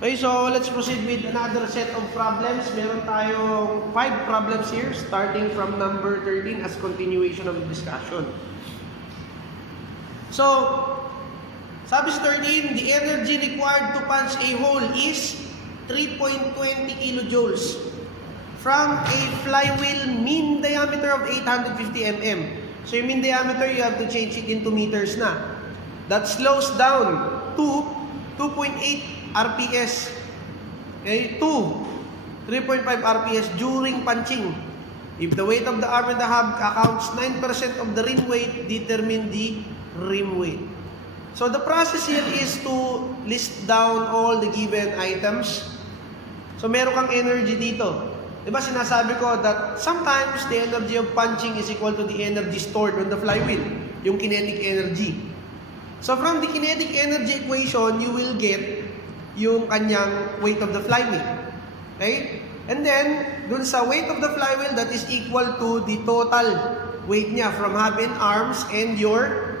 Okay, so let's proceed with another set of problems. Meron tayong 5 problems here, starting from number 13 as continuation of the discussion. So, sabi sa 13, the energy required to punch a hole is 3.20 kilojoules from a flywheel mean diameter of 850 mm. So yung mean diameter, you have to change it into meters na. That slows down to 2.8 RPS. Okay, 3.5 RPS during punching. If the weight of the arm and the hub accounts 9% of the rim weight, determine the rim weight. So the process here is to list down all the given items. So meron kang energy dito. Diba sinasabi ko that sometimes the energy of punching is equal to the energy stored on the flywheel, yung kinetic energy. So from the kinetic energy equation, you will get yung kanyang weight of the flywheel. Okay? And then, dun sa weight of the flywheel, that is equal to the total weight niya from hub and arms and your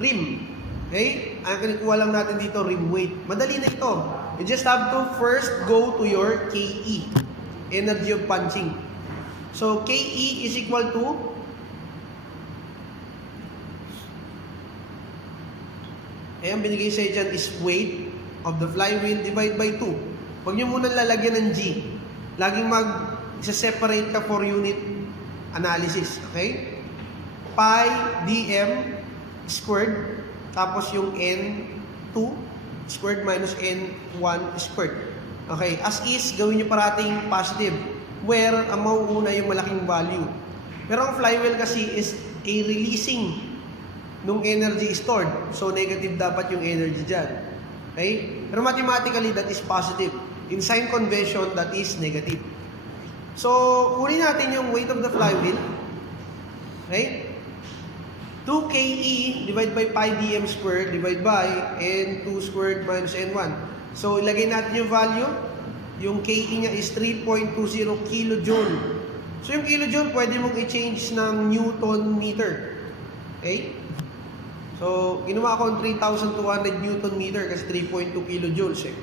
rim. Okay? Ang kinikuha lang natin dito, rim weight. Madali na ito. You just have to first go to your KE, energy of punching. So, KE is equal to ang binigay sa'yo dyan is weight of the flywheel divide by 2. Huwag nyo muna lalagyan ng G. Laging mag-separate ka for unit analysis. Okay? Pi dm squared, tapos yung N2 squared minus N1 squared. Okay? As is, gawin nyo parating positive, where ang mauuna yung malaking value. Pero ang flywheel kasi is a releasing nung energy stored. So, negative dapat yung energy dyan. Okay? Pero mathematically, that is positive. In sign convention, that is negative. So, kunin natin yung weight of the flywheel. Okay? 2KE divided by pi dm squared divided by N2 squared minus N1. So, ilagay natin yung value. Yung KE niya is 3.20 kilojoule. So, yung kilojoule, pwede mong i-change ng Newton meter. Okay? So, ginawa ko 3,200 Newton meter kasi 3.2 kilojoules eh.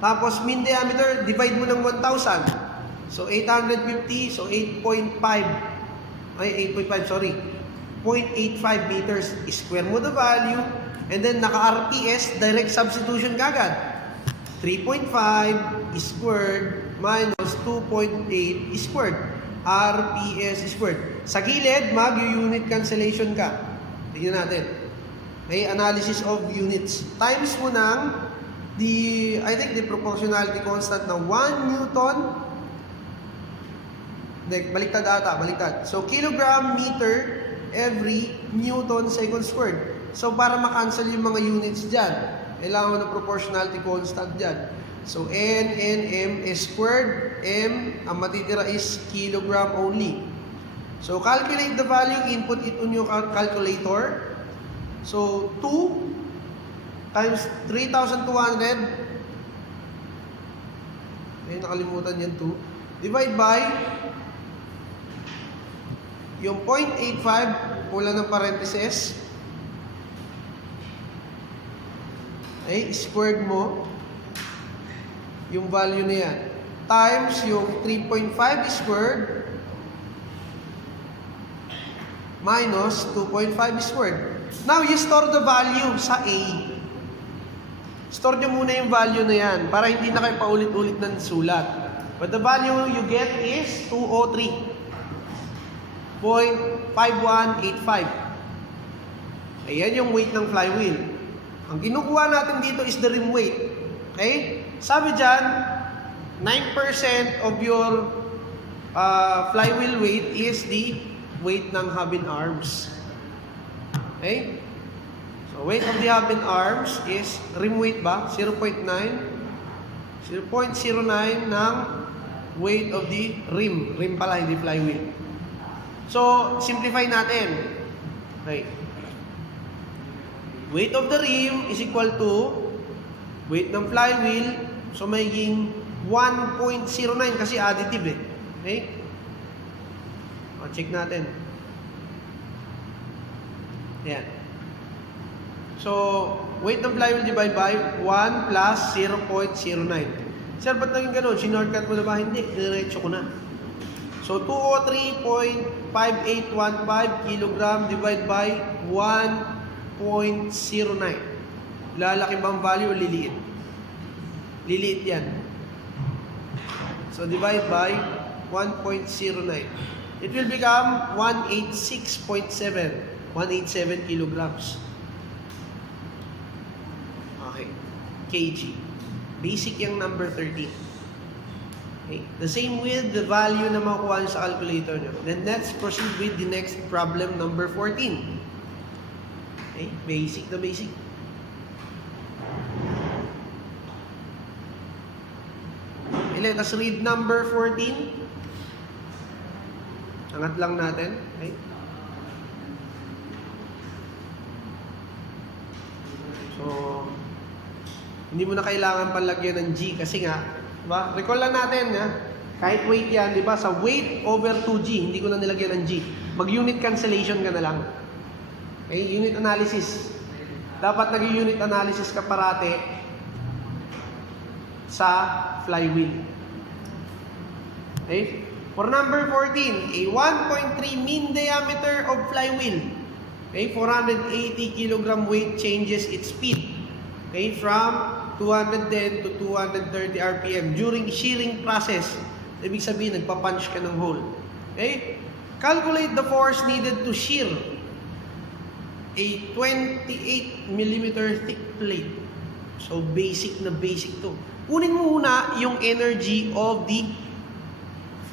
Tapos, mean diameter, divide mo ng 1,000. So, 850, so 8.5. Ay, 8.5, sorry. 0.85 meters. Square mo the value. And then, naka-RPS, direct substitution kagad. 3.5 squared minus 2.8 squared. RPS squared. Sa gilid, mag-unit cancellation ka. Tignan natin. Okay, analysis of units. Times mo ng I think the proportionality constant na 1 Newton. Baliktad ata, baliktad. So, kilogram meter every Newton second squared. So, para makancel yung mga units dyan, kailangan mo ng proportionality constant dyan. So, N, M squared, M, ang matitira is kilogram only. So, calculate the value, input it on your calculator. So, 2 times 3,200. Ay, nakalimutan yan, 2. Divide by yung 0.85, pula ng parenthesis. Okay, squared mo yung value na yan. Times yung 3.5 squared minus 2.5 squared. Now, you store the value sa A. Store nyo muna yung value na yan para hindi na kayo paulit-ulit ng sulat. But the value you get is 203.5185. Ayan yung weight ng flywheel. Ang kinukuha natin dito is the rim weight. Okay? Sabi dyan, 9% of your flywheel weight is the weight ng hub and arms. Okay? So, weight of the hub and arms is, rim weight ba? 0.9. 0.09 ng weight of the rim. Rim pala, hindi flywheel. So, simplify natin. Okay. Weight of the rim is equal to weight ng flywheel. So, magiging 1.09 kasi additive eh. Okay? O, check natin. Ayan. So, Weight ng flywheel divide by 1 plus 0.09. Sir, ba't naging ganun? Sinortcut mo na ba? Hindi. Diretso ko na. So, 203.5815 kilogram divide by 1.09. Lalaki bang value o liliit? Liliit yan. So, divide by 1.09. It will become 186.7. 187 kilograms. Okay. kg. Basic yung number 13. Okay. The same with the value na makuha nyo sa calculator nyo. Then let's proceed with the next problem, number 14. Okay. Basic na basic. Okay, let us read number 14. Angat lang natin. Okay. So, hindi mo na kailangan palagyan ng G kasi nga, diba? Recall lang natin, ha? Kahit weight yan, di ba? Sa weight over 2G, hindi ko na nilagyan ng G. Mag-unit cancellation ka na lang. Okay? Unit analysis. Dapat nag-unit analysis ka parate sa flywheel. Okay? For number 14, a 1.3 mean diameter of flywheel. Okay? 480 kilogram weight changes its speed. Okay? From 210 to 230 RPM during shearing process. Ibig sabihin, nagpa-punch ka ng hole. Okay? Calculate the force needed to shear a 28 mm thick plate. So, basic na basic to. Kunin mo muna yung energy of the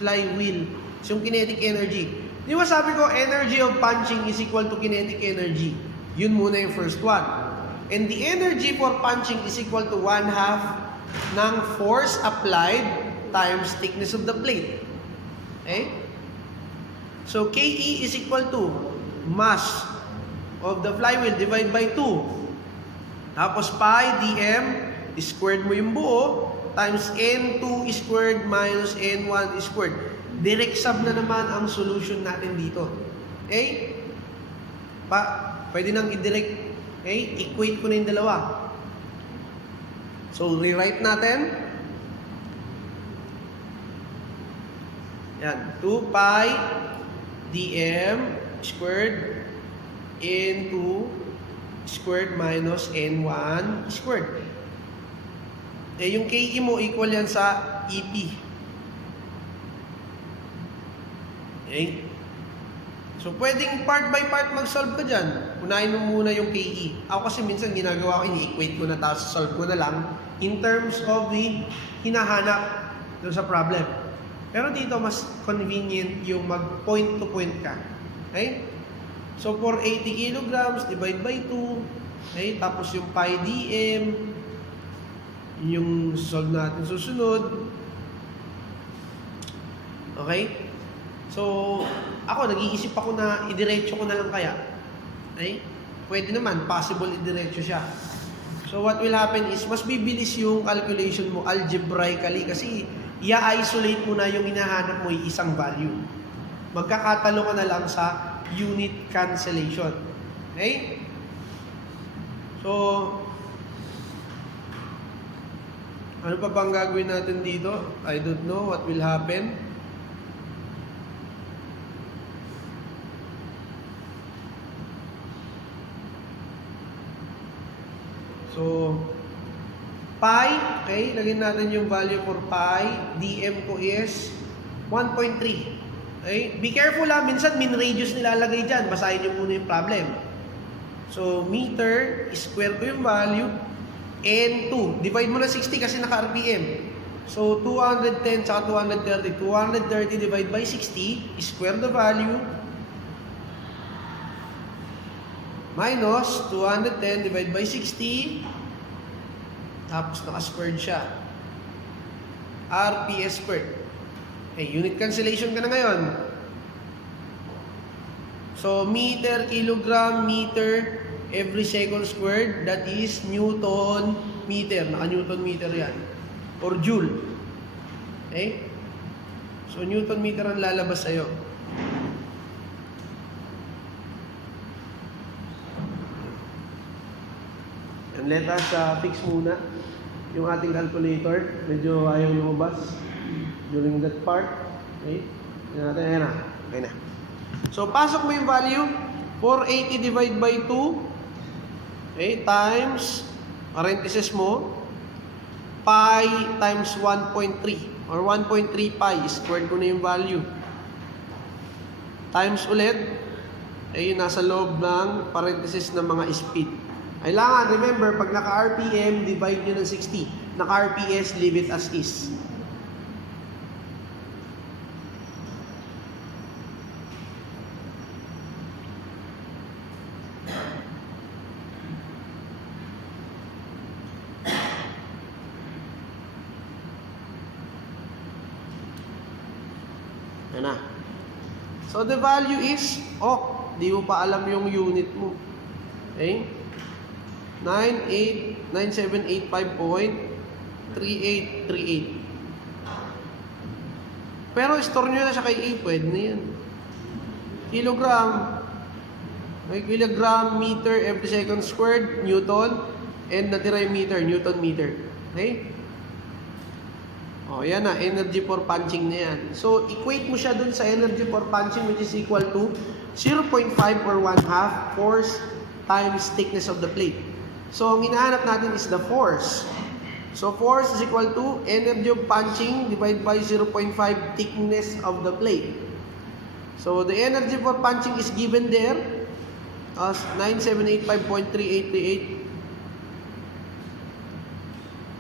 flywheel. So, yung kinetic energy. Di ba sabi ko, energy of punching is equal to kinetic energy. Yun muna yung first one. And the energy for punching is equal to 1/2 ng force applied times thickness of the plate. Okay? So, KE is equal to mass of the flywheel divided by 2. Tapos pi dm, squared mo yung buo, times n2 squared minus n1 squared. Direct sub na naman ang solution natin dito. Okay? Pwede nang i-direct. Okay? Equate ko na yung dalawa. So, rewrite natin. Yan. 2 pi dm squared n2 squared minus n1 squared. Eh, yung KE mo equal yan sa EP. Okay? So, pwedeng part by part mag-solve ka dyan. Unahin mo muna yung KE. Ako kasi minsan ginagawa ko, ini-equate ko na tapos solve ko na lang in terms of the hinahanap doon sa problem. Pero dito, mas convenient yung mag-point to point ka. Okay? So, for 80 kilograms, divide by 2. Okay? Tapos yung pi dm, yung solve natin susunod. Okay? So, ako, nag-iisip ako na idiretso ko na lang kaya. Okay? Pwede naman, possible idiretso siya. So, what will happen is, mas bibilis yung calculation mo algebraically kasi i-isolate mo na yung hinahanap mo yung isang value. Magkakatalo ka na lang sa unit cancellation. Okay? So, ano pa bang gagawin natin dito? I don't know what will happen. So, pi, okay, lagyan natin yung value for pi. dm ko is 1.3. Okay? Be careful ha, minsan min radius nilalagay dyan. Basahin nyo muna yung problem. So, meter, square ko yung value. N2, divide mo na 60 kasi naka-RPM. So, 210 tsaka 230. 230 divide by 60, square the value. Minus 210 divide by 60. Tapos naka-squared siya. RPS squared. Okay, unit cancellation ka na ngayon. So, meter, kilogram, meter, every second squared, that is Newton meter. Naka-Newton meter yan. Or joule. Okay? So, Newton meter ang lalabas sa'yo. And let us fix muna yung ating calculator. Medyo ayaw lumabas during that part. Okay? Tingnan natin. Ayan na. Okay na. So, pasok mo yung value. 480 divided by 2. Okay? Times, parenthesis mo, pi times 1.3 or 1.3 pi. Squared ko na yung value. Times ulit. Ay nasa loob ng parenthesis ng mga speed. Kailangan, remember, pag naka-RPM, divide nyo ng 60. Naka-RPS, leave it as is. Yan na. So, the value is, di mo pa alam yung unit mo. Okay? 9785.3838. Pero store nyo na siya kay A, pwede na yan. Kilogram. Okay, kilogram, meter, every second squared, Newton, and natira yung meter, Newton meter. Okay? Yan na, energy for punching na yan. So, equate mo siya dun sa energy for punching which is equal to 0.5 or 1/2 force times thickness of the plate. So, ang hinahanap natin is the force. So, force is equal to energy of punching divided by 0.5 thickness of the plate. So, the energy for punching is given there as 9785.3838.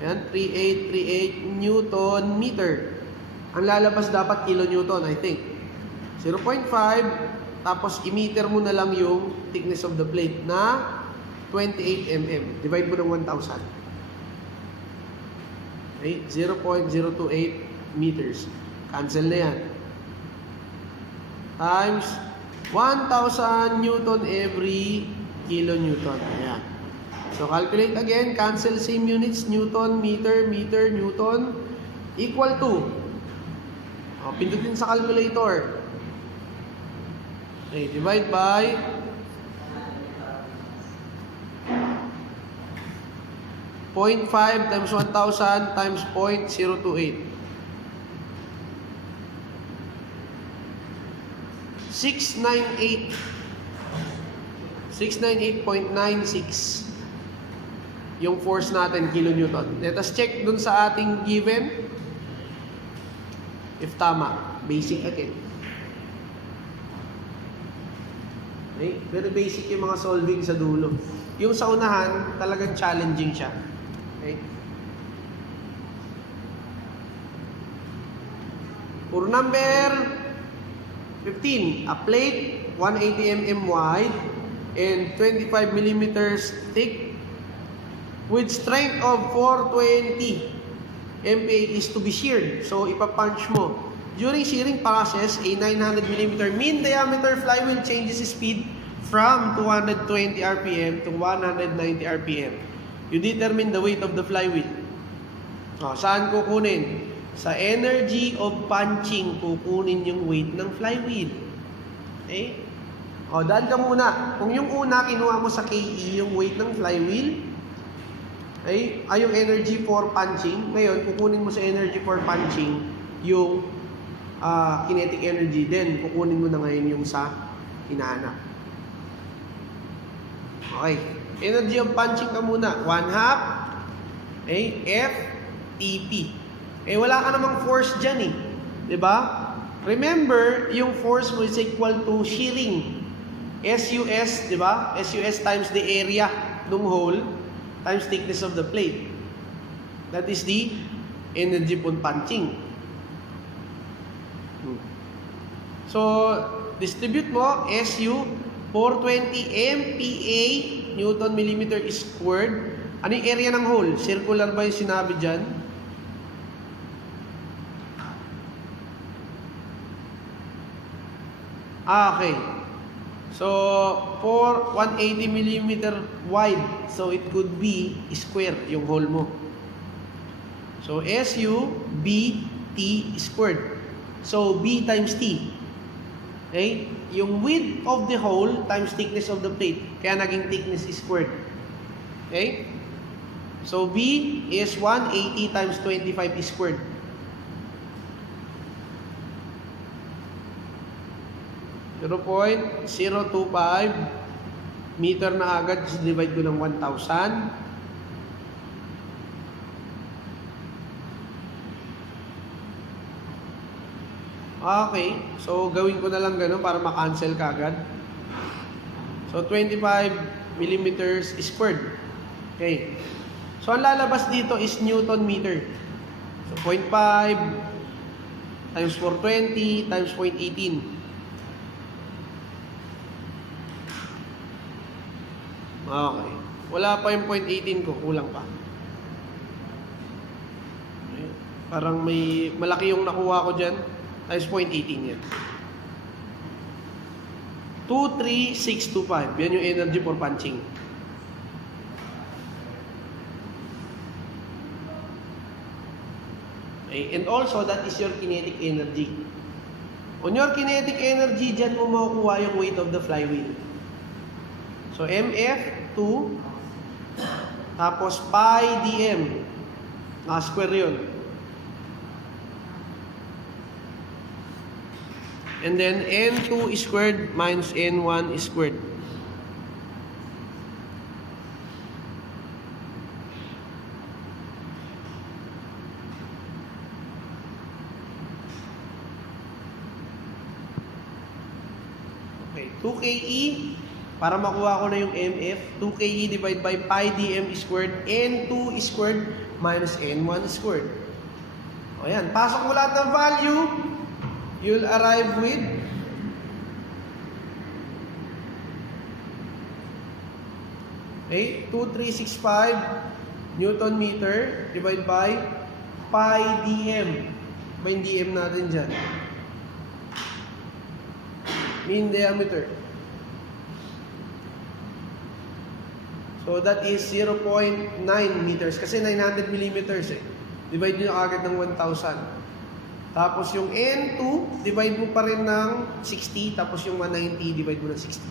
Yan, 3838 Newton meter. Ang lalabas dapat kilonewton, I think. 0.5, tapos i-meter mo na lang yung thickness of the plate na 28 mm. Divide mo ng 1,000. Okay, 0.028 meters. Cancel na yan. Times 1,000 Newton every kilonewton. Ayan. So, calculate again. Cancel same units. Newton, meter, meter, Newton. Equal to. Pindutin sa calculator. Okay, divide by 0.5 times 1,000 times 0.028. 698.96 yung force natin, kilonewton. Let us check dun sa ating given if tama. Basic again. Okay? Very basic yung mga solving sa dulo. Yung sa unahan, talagang challenging siya. Okay? For number 15, a plate 180 mm wide and 25 millimeters thick with strength of 420 MPa is to be sheared. So, ipapunch mo. During shearing process, a 900 mm mean diameter flywheel changes speed from 220 RPM to 190 RPM. You determine the weight of the flywheel. Saan kukunin? Sa energy of punching, kukunin yung weight ng flywheel. Okay? Daan ka muna. Kung yung una, kinuha mo sa KE, yung weight ng flywheel, yung energy for punching. Ngayon, kukunin mo sa energy for punching yung kinetic energy. Then, kukunin mo na ngayon yung sa hinahanap. Okay. Energy of punching ka muna. 1/2 F TP. Wala ka namang force dyan eh. Diba? Remember, yung force mo is equal to shearing. SUS, diba? SUS times the area ng hole times thickness of the plate. That is the energy for punching. So, distribute mo, SU, 420 MPa, Newton millimeter squared. Ano yung area ng hole? Circular ba yung sinabi dyan? Okay. So, for 180 millimeter wide, so it could be square yung hole mo. So, SU, B, T squared. So, B times T. Okay? Yung width of the hole times thickness of the plate. Kaya naging thickness is squared. Okay? So B is 180 times 25 squared. .025 meter na agad, divide ko ng 1,000. Okay, so gawin ko na lang gano'n para ma-cancel ka agad. So 25 millimeters squared. Okay. So ang lalabas dito is Newton meter. So 0.5 times 420 times 0.18. Okay. Wala pa yung 0.18 ko. Kulang pa. Okay. Parang may malaki yung nakuha ko dyan. Times 0.18 yan. 23625. Yan yung energy for punching. Okay. And also, that is your kinetic energy. On your kinetic energy, dyan mo makukuha yung weight of the flywheel. So, MF 2, tapos pi dm, naka-square yun. And then N2 squared minus N1 squared. Okay, 2KE. Para makuha ko na yung MF, 2KE divided by pi dm squared, N2 squared minus N1 squared. O yan, pasok mo lahat ng value, you'll arrive with okay, 2365 Newton meter divided by pi dm. Ba yung dm natin dyan? Mean diameter. So that is 0.9 meters kasi 900 millimeters eh. Divide nyo agad ng 1,000. Tapos yung N2, divide mo pa rin ng 60. Tapos yung 190, divide mo ng 60.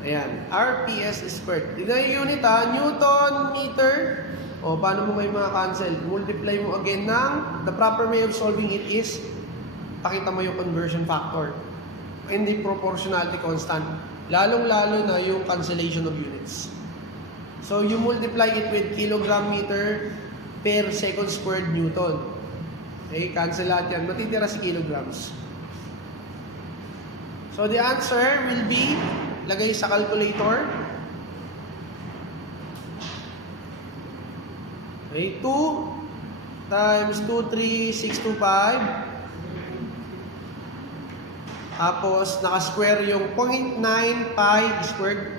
Ayan, RPS squared. Tignan yung unit ha, Newton meter. O, paano mo kayo cancel? Multiply mo again ng, the proper way of solving it is, pakita mo yung conversion factor. Hindi proportionality constant. Lalong-lalo na yung cancellation of units. So, you multiply it with kilogram meter per second squared Newton. Okay, cancel lahat yan. Matitira si kilograms. So, the answer will be, lagay sa calculator. Okay, 2 times 23625. Tapos, naka-square yung 0.9 pi squared.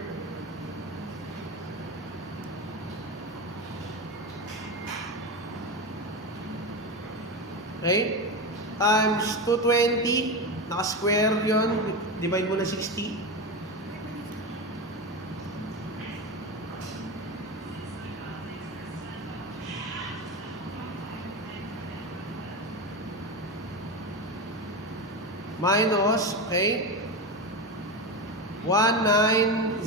Okay? Times 220. Naka-square yun. Divide mo na 60. Minus, okay, 190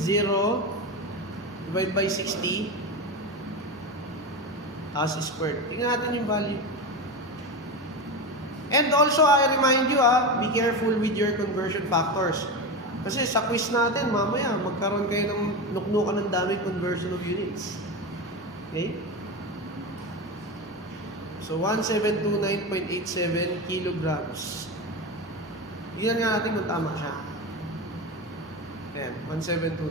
divided by 60 as squared. Tingnan natin yung value. And also, I remind you, be careful with your conversion factors. Kasi sa quiz natin, mamaya, magkaroon kayo ng nuknukan ng daming conversion of units. Okay? So, 1729.87 kilograms. Tingnan nga natin kung tama siya. Ayan, 1729.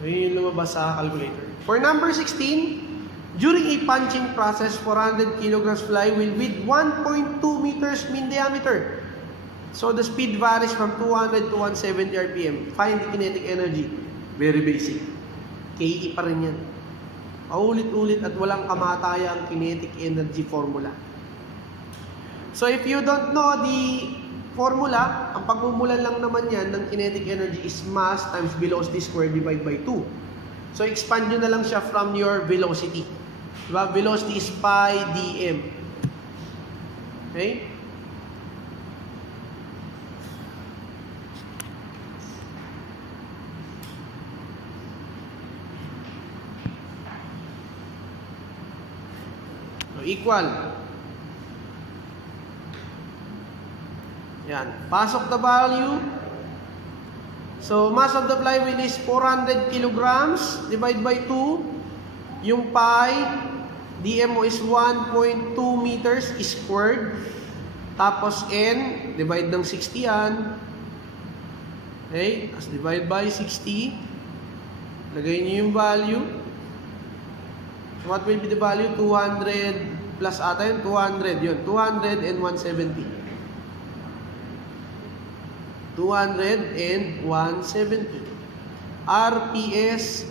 Ayun yung lumabas sa calculator. For number 16, during a punching process, 400 kilograms flywheel with 1.2 meters mean diameter. So the speed varies from 200 to 170 RPM. Find the kinetic energy. Very basic. KE pa rin yan. Paulit-ulit at walang kamatayang kinetic energy formula. So if you don't know the formula, ang pagmumulan lang naman yan ng kinetic energy is mass times velocity squared divided by 2. So expand nyo na lang siya from your velocity. Diba? Velocity is pi dm. Okay? So, equal. Yan. Pasok the value. So, mass of the flywheel is 400 kilograms. Divide by 2. Yung pi, dm mo is 1.2 meters squared. Tapos n, divide ng 60 yan. Okay? As divide by 60. Lagay niyo yung value. So, what will be the value? 200 plus ata yun? 200 yun. 200 and 170. 200 and 170. RPS,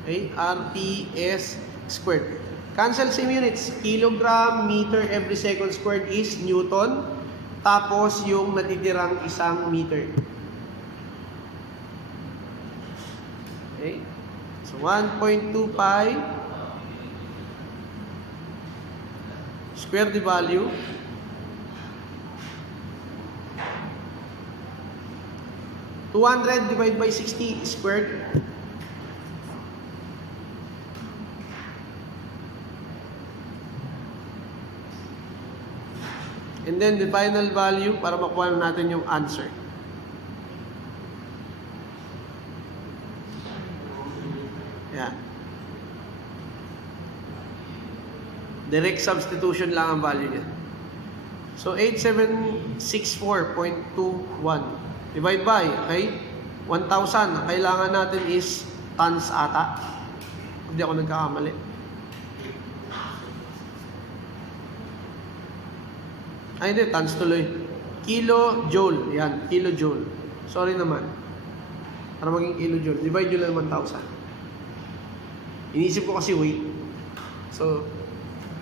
okay, RPS squared. Cancel same units. Kilogram, meter, every second squared is Newton. Tapos yung natitirang isang meter. Okay. So 1.2 pi square the value. $200 divided by 60 squared. And then the final value para makuha natin yung answer. Yeah. Direct substitution lang ang value niya. So 8764.21 divide by, okay? 1,000. Ang kailangan natin is tons ata. Hindi ako nagkakamali. Ay, hindi. Tons tuloy. Kilojoule. Yan. Kilojoule. Sorry naman. Para maging kilojoule. Divide nyo lang 1,000. Inisip ko kasi weight. So,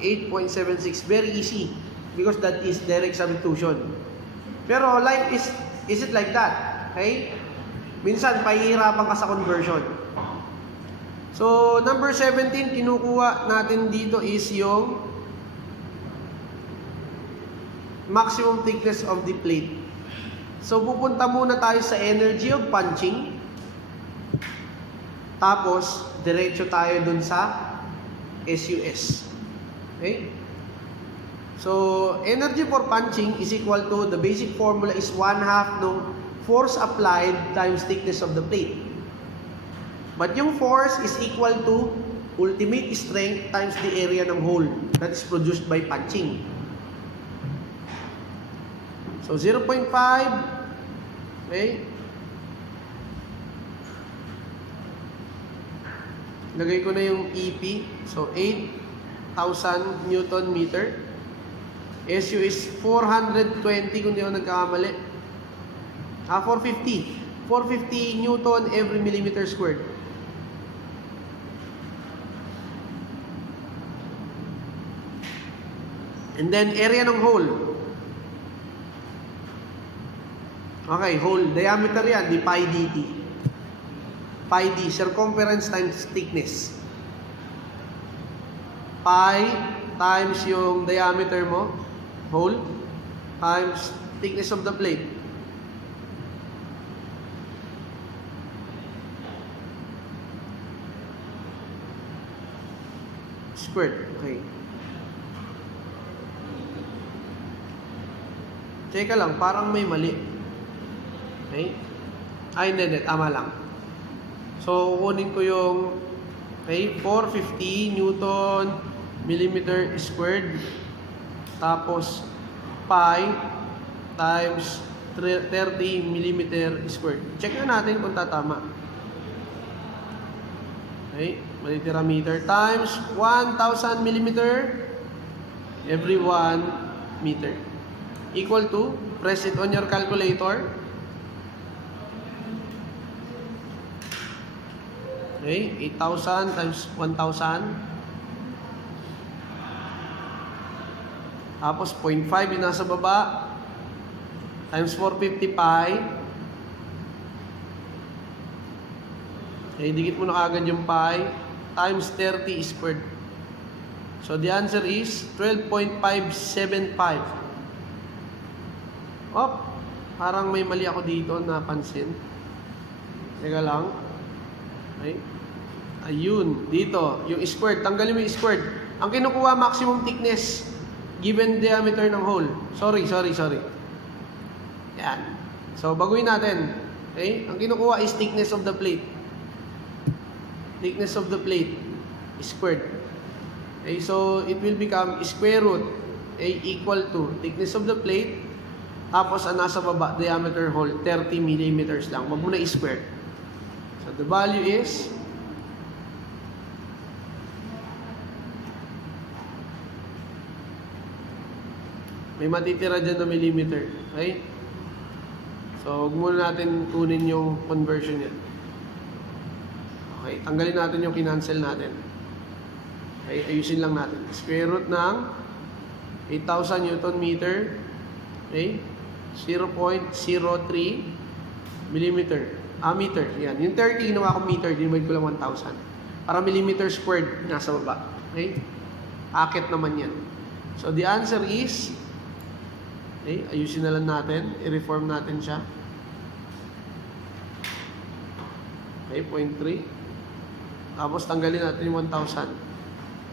8.76. Very easy. Because that is direct substitution. Pero life is it like that? Okay? Minsan, pahihirapan ka sa conversion. So, number 17, kinukuha natin dito is yung maximum thickness of the plate. So, pupunta muna tayo sa energy of punching. Tapos, diretso tayo dun sa SUS. Okay? So, energy for punching is equal to, the basic formula is 1/2 ng force applied times thickness of the plate. But yung force is equal to ultimate strength times the area ng hole that is produced by punching. So, 0.5, okay? Lagay ko na yung EP. So, 8,000 Newton meter. SU is 420 kung di ako nagkakamali. 450. 450 Newton every millimeter squared. And then area ng hole. Okay, hole. Diameter yan, di pi dt. Pi d, circumference times thickness. Pi times yung diameter mo, hole, times thickness of the plate. Squared. Okay. Teka lang, parang may mali. Okay? Ay, hindi, tama lang. So, kunin ko yung, okay, 450 Newton millimeter squared. Tapos, pi times 30 millimeter squared. Check na natin kung tatama. Okay, malitira meter times 1,000 millimeter every 1 meter. Equal to, press it on your calculator. Okay, 8,000 times 1,000. Tapos 0.5 yung nasa baba times 450 pi. Okay, dikit mo na kagad yung pi times 30 squared. So the answer is 12.575. Oh, parang may mali ako dito napansin. Teka lang. Okay. Ayun, dito, yung squared. Tanggalin mo yung squared. Ang kinukuha, maximum thickness given diameter ng hole. Sorry. Yan. So, baguhin natin. Okay? Ang kinukuha is thickness of the plate. Thickness of the plate is squared. Okay? So, it will become square root equal to thickness of the plate tapos ang nasa baba, diameter hole, 30 millimeters lang. Wag mo na i-square. So, the value is may matitira dyan na millimeter. Okay? So, huwag muna natin kunin yung conversion yan. Okay, tanggalin natin yung kinancel natin. Okay, ayusin lang natin. Square root ng 8,000 Newton meter. Okay? 0.03 millimeter. Meter. Yan. Yung 30, ginawa ko meter. Dinivide ko lang 1,000. Para millimeter squared nasa baba. Okay? Akit naman yan. So, the answer is okay, ayusin na lang natin. I-reform natin siya. Okay, 0.3. Tapos tanggalin natin yung 1,000.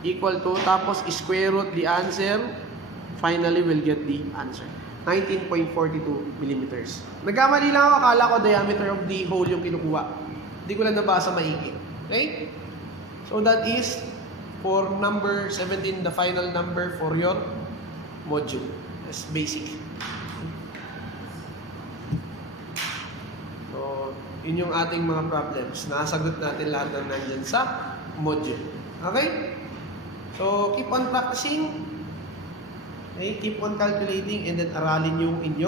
Equal to, tapos square root the answer. Finally, we'll get the answer. 19.42 millimeters. Nagkamali lang ako. Akala ko diameter of the hole yung kinukuha. Hindi ko lang nabasa maigi. Okay? So that is for number 17, the final number for your module. That's basic. So, yun yung ating mga problems. Nasagot natin lahat ng nandyan sa module. Okay? So, keep on practicing. Okay? Keep on calculating and then aralin yung inyo.